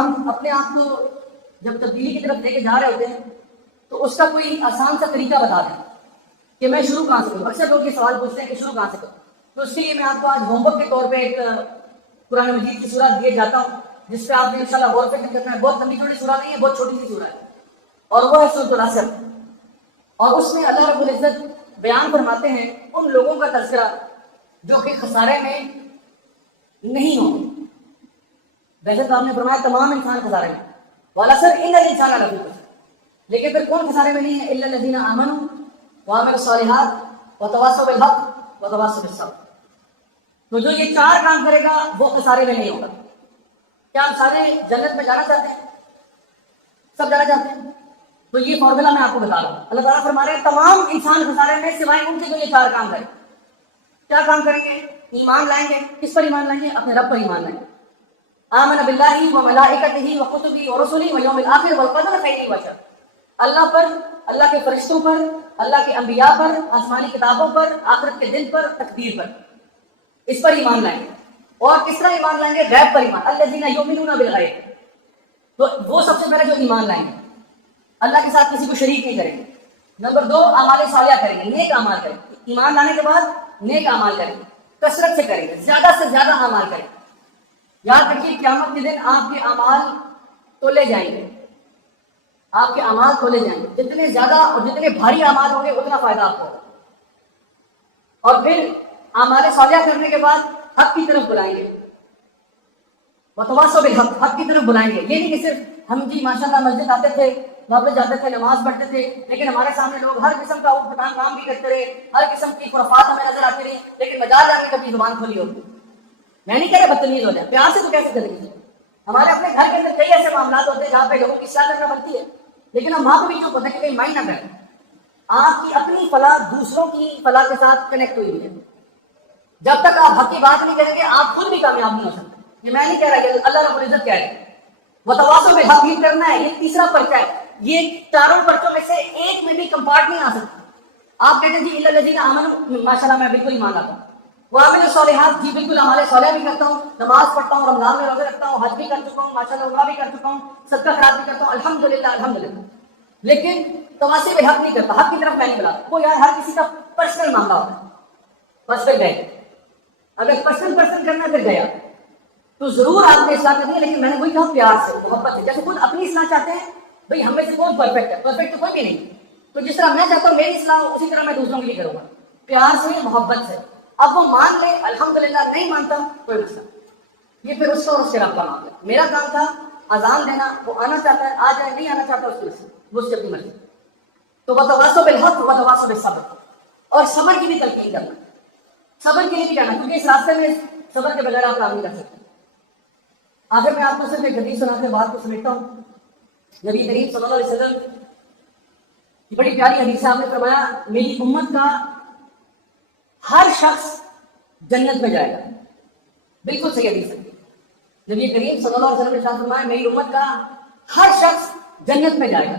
ہم اپنے آپ کو جب تبدیلی کی طرف لے کے جا رہے ہوتے ہیں تو اس کا کوئی آسان سا طریقہ بتا دیں کہ میں شروع کہاں سے کروں. اکثر لوگ یہ سوال پوچھتے ہیں کہ شروع کہاں سے کروں. تو اس کے لیے میں آپ کو آج ہوم ورک کے طور پہ ایک قرآن مجید کی سورت دیے جاتا ہوں جس پہ آپ نے انشاءاللہ غور فکر کرنا ہے. بہت لمبی چوڑی سورہ نہیں ہے, بہت چھوٹی سی سورہ ہے, اور وہ ہے سورۃ العصر. اور اس میں اللہ رب العزت بیان فرماتے ہیں ان لوگوں کا تذکرہ جو کہ خسارے میں نہیں ہوں. ویسے تو آپ نے فرمایا تمام انسان خسارے میں, والعصر ان الانسان لفی خسر, لیکن پھر کون خسارے میں نہیں ہے؟ الا الذین آمنوا وعملوا الصالحات وتواصوا بالحق وتواصوا بالصبر. تو جو یہ چار کام کرے گا وہ خسارے میں نہیں ہوگا. کیا ہم سارے جنت میں جانا چاہتے ہیں؟ سب جانا چاہتے ہیں؟ تو یہ فارمولا میں آپ کو بتا رہا ہوں. اللہ تعالیٰ فرما رہے ہیں تمام انسان خسارے میں سوائے ان کے جو یہ چار کام کریں. کیا کام کریں گے؟ ایمان لائیں گے. کس پر ایمان لائیں گے؟ اپنے رب پر ایمان لائیں گے. آمن باللہ وملائکتہ وکتبہ ورسلہ والیوم الآخر والقدر خیرہ وشرہ. اللہ پر, اللہ کے فرشتوں پر, اللہ کے انبیاء پر, آسمانی کتابوں پر, آخرت کے دن پر, تقدیر پر, اس پر ایمان لائیں گے. اور کس طرح ایمان لائیں گے؟ غیب پر ایمان. الذین یؤمنون بالغیب. تو وہ سب سے پہلے جو ایمان لائیں گے, اللہ کے ساتھ کسی کو شریک نہیں کریں گے. نمبر 2, اعمال صالحہ کریں گے, نیک اعمال کریں گے. ایمان لانے کے بعد نیک اعمال کریں گے, کثرت سے کریں گے, زیادہ سے زیادہ اعمال کریں گے. یاد رکھیے قیامت کے دن آپ کے اعمال تولے جائیں گے. آپ کے اعمال کھولے جائیں گے. جتنے زیادہ اور جتنے بھاری اعمال ہوں گے اتنا فائدہ آپ کو ہوگا. اور پھر اعمال صالحہ کرنے کے بعد حق کی طرف بلائیں گے. وتواصوا بالحق, حق کی طرف بلائیں گے. یہ نہیں کہ صرف ہم جی ماشاءاللہ مسجد آتے تھے, واپس جاتے تھے, نماز پڑھتے تھے, لیکن ہمارے سامنے لوگ ہر قسم کا اوٹ پٹانگ کام بھی کرتے رہے, ہر قسم کی خرافات ہمیں نظر آتی رہی, لیکن بازار جا کے کبھی زبان کھولی ہوتی. میں نہیں کہہ رہا بدتمیز ہو جائے, پیار سے تو کیسے چلے گی. ہمارے اپنے گھر کے اندر کئی ایسے معاملات ہوتے ہیں جہاں پہ لوگوں کی اصلاح کرنا بنتی ہے, لیکن ہم وہاں پہ بھی جو ہوتا ہے کہ کہیں مائنڈ نہ کریں. آپ کی اپنی فلاح دوسروں کی فلاح کے ساتھ کنیکٹ ہوئی ہوئی ہے. جب تک آپ حق کی بات نہیں کریں گے آپ خود بھی کامیاب نہیں ہو سکتے. یہ میں نہیں کہہ رہا, یہ اللہ رب العزت کہہ رہے ہیں. وتواصوا بالحق ہی کرنا ہے, یہ تیسرا پرچہ ہے. یہ چاروں پرچوں میں سے ایک میں بھی کمپارٹ نہیں آ سکتا. آپ کہتے ہیں جی الا الذین آمنوا, ماشاءاللہ میں بالکل ایمان لاتا ہوں. وعملوا الصالحات, جی بالکل اعمال صالحہ بھی کرتا ہوں, نماز پڑھتا ہوں, رمضان میں روزے رکھتا ہوں, حج بھی کر چکا ہوں, ماشاءاللہ عمرہ بھی کر چکا ہوں, صدقہ خیرات بھی کرتا ہوں, الحمدللہ الحمدللہ, لیکن تواصی بالحق نہیں کرتا, حق کی طرف میں نہیں بلاتا. وہ یار ہر کسی کا پرسنل معاملہ ہوتا ہے, بس پھر گئے. اگر پرسنل کرنا پھر گیا تو ضرور آپ نے اصلاح کرنی ہے, لیکن میں نے وہی کہا پیار سے, محبت سے. جیسے خود اپنی اصلاح چاہتے ہیں, بھائی ہم میں سے کون پرفیکٹ ہے؟ پرفیکٹ تو کوئی بھی نہیں. تو جس طرح میں چاہتا ہوں میری اصلاح ہو, اسی طرح میں دوسروں کے لیے کروں گا, پیار سے, محبت سے. اب وہ مان لے الحمدللہ, نہیں مانتا کوئی مسئلہ, یہ پھر اس کا اور اس کے رب کا معاملہ. میرا کام تھا اذان دینا, وہ آنا چاہتا ہے آ جائے, نہیں آنا چاہتا اس کی وہ اس کی اپنی مرضی. تو وتواصوا بالحق وتواصوا بالصبر, اور صبر کی بھی تلقین کرنا, صبر کے لیے بھی جانا, کیونکہ اس راستے میں صبر کے بغیر آپ کام نہیں کر سکتے. آخر میں آپ کو صرف ایک حدیث سنا کے بات کو سمیٹتا ہوں. نبی کریم صلی اللہ علیہ وسلم کی بڑی پیاری حدیث ہے. آپ نے فرمایا میری امت کا ہر شخص جنت میں جائے گا. بالکل صحیح حدیث ہے. نبی کریم صلی اللہ علیہ وسلم نے ارشاد فرمایا میری امت کا ہر شخص جنت میں جائے گا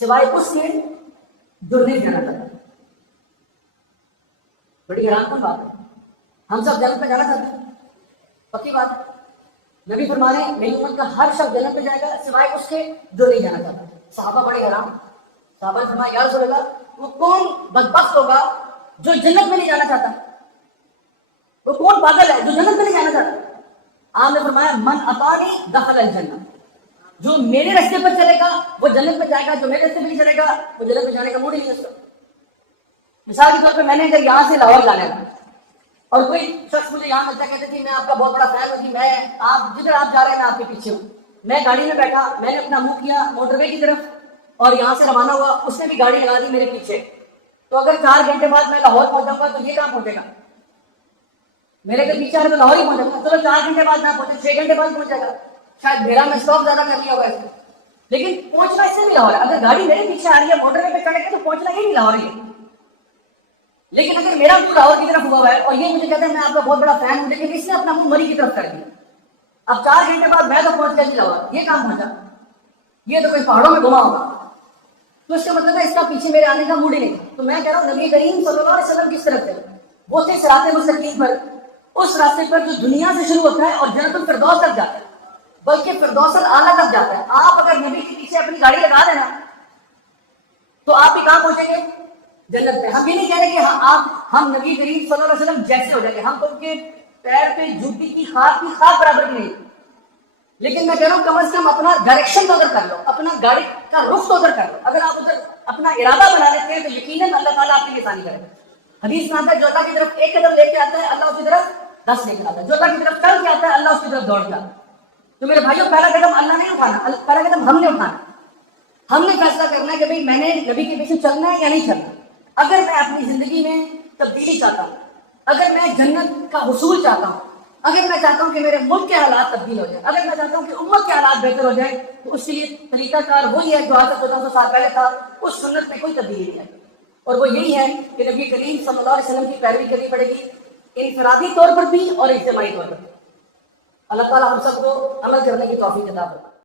سوائے اس کے جو نہیں جانا چاہتا. بڑی حیران کن بات ہے. ہم سب جنت میں جانا چاہتے ہیں, پکی بات ہے. نبی فرما رہے ہیں میری امت کا ہر شخص جنت میں جائے گا سوائے اس کے جو نہیں جانا چاہتا. صحابہ بڑے حیران. صحابہ نے فرمایا یا رسول اللہ, وہ کون بدبخت ہوگا جو جنت میں نہیں جانا چاہتا؟ وہ کون پاگل ہے جو جنت میں نہیں جانا چاہتا؟ آپ نے فرمایا من اطاعنی دخل الجنہ, جو میرے راستے پر چلے گا وہ جنت میں جائے گا, جو میرے راستے میں نہیں چلے گا وہ جنت میں جانے کا موڈ ہی نہیں ہے اس کا. مثال کے طور پہ میں نے اگر یہاں سے لاہور لانا ہے اور کوئی شخص مجھے یہاں ملتا کہتے تھے میں آپ کا بہت بڑا فین ہوں جی, میں آپ جدھر آپ جا رہے ہیں میں آپ کے پیچھے ہوں. میں گاڑی میں بیٹھا, میں نے اپنا منہ کیا موٹر وے کی طرف اور یہاں سے روانہ ہوا, اس نے بھی گاڑی لگا دی میرے پیچھے. تو اگر 4 گھنٹے بعد میں لاہور پہنچاؤں گا تو یہ کہاں پہنچے گا؟ میرے کے پیچھے آ رہے تو لاہور ہی پہنچے گا. چلو 4 گھنٹے بعد نہ پہنچے, 6 گھنٹے بعد پہنچ جائے گا, شاید میرا میں اسٹاپ زیادہ کر لیا ہوگا ایسے, لیکن پہنچنا اس سے بھی لاہور ہے. اگر گاڑی میرے پیچھے آ رہی ہے موٹر وے پہ چڑھ کے تو پہنچنا ہی نہیں لاہور ہے. لیکن اگر میرا منہ لاہور کی طرف ہوا ہے اور یہ مجھے کہتا ہے میں آپ کا بہت بڑا فین ہوں, لیکن اس نے اپنا منہ مری کی طرف کر دیا, اب 4 گھنٹے بعد میں تو پہنچ گیا لاہور, یہ کام پہنچا, یہ تو کوئی پہاڑوں میں گھما ہوگا. تو اس کا مطلب ہے اس کا پیچھے میرے آنے کا موڈ ہی نہیں. تو میں کہہ رہا ہوں نبی کریم صلی اللہ علیہ وسلم کس طرف تھے؟ وہ تھے صراط مستقیم پر, اس راستے پر جو دنیا سے شروع ہوتا ہے اور جنت الفردوس تک جاتا ہے. بلکہ فردوس الاعلیٰ تک جاتا ہے. آپ اگر نبی کے پیچھے اپنی گاڑی لگا دینا تو آپ بھی کہاں پہنچیں گے؟ جنت پہ. ہم یہ نہیں کہہ رہے کہ ہم نبی کریم صلی اللہ علیہ وسلم جیسے ہو جائیں گے, ہم تو ان کے پیر پہ جوتی کی خاک برابر کی نہیں, لیکن میں کہہ رہا ہوں کم از کم اپنا ڈائریکشن تو ادھر کر لو, اپنا گاڑی کا رخ تو ادھر کر لو. اگر آپ ادھر اپنا ارادہ بنا لیتے ہیں تو یقیناً اللہ تعالیٰ آپ کی آسانی کرے گا. حدیث میں آتا ہے جو اللہ کی طرف ایک قدم لے کے آتا ہے اللہ اس کی طرف 10 لے کے آتا ہے, جو اللہ کی طرف چل کے آتا ہے اللہ اس کی طرف دوڑ کے آتا ہے. تو میرے بھائیوں پہلا قدم اللہ نہیں اٹھانا, پہلا قدم ہم نے اٹھانا. ہم نے فیصلہ کرنا ہے کہ بھئی میں نے نبی کے پیچھے چلنا ہے یا نہیں چلنا. اگر میں اپنی زندگی میں تبدیلی چاہتا ہوں, اگر میں جنت کا حصول چاہتا ہوں, اگر میں چاہتا ہوں کہ میرے ملک کے حالات تبدیل ہو جائیں, اگر میں چاہتا ہوں کہ امت کے حالات بہتر ہو جائیں, تو اس کے لیے طریقہ کار وہی ہے جو آج سے 1400 سال پہلے تھا. اس سنت میں کوئی تبدیلی نہیں ہے, اور وہ یہی ہے کہ نبی کریم صلی اللہ علیہ وسلم کی پیروی کرنی پڑے گی, انفرادی طور پر بھی اور اجتماعی طور پر بھی. اللہ تعالیٰ ہم سب کو عمل کرنے کی توفیق عطا فرمائے.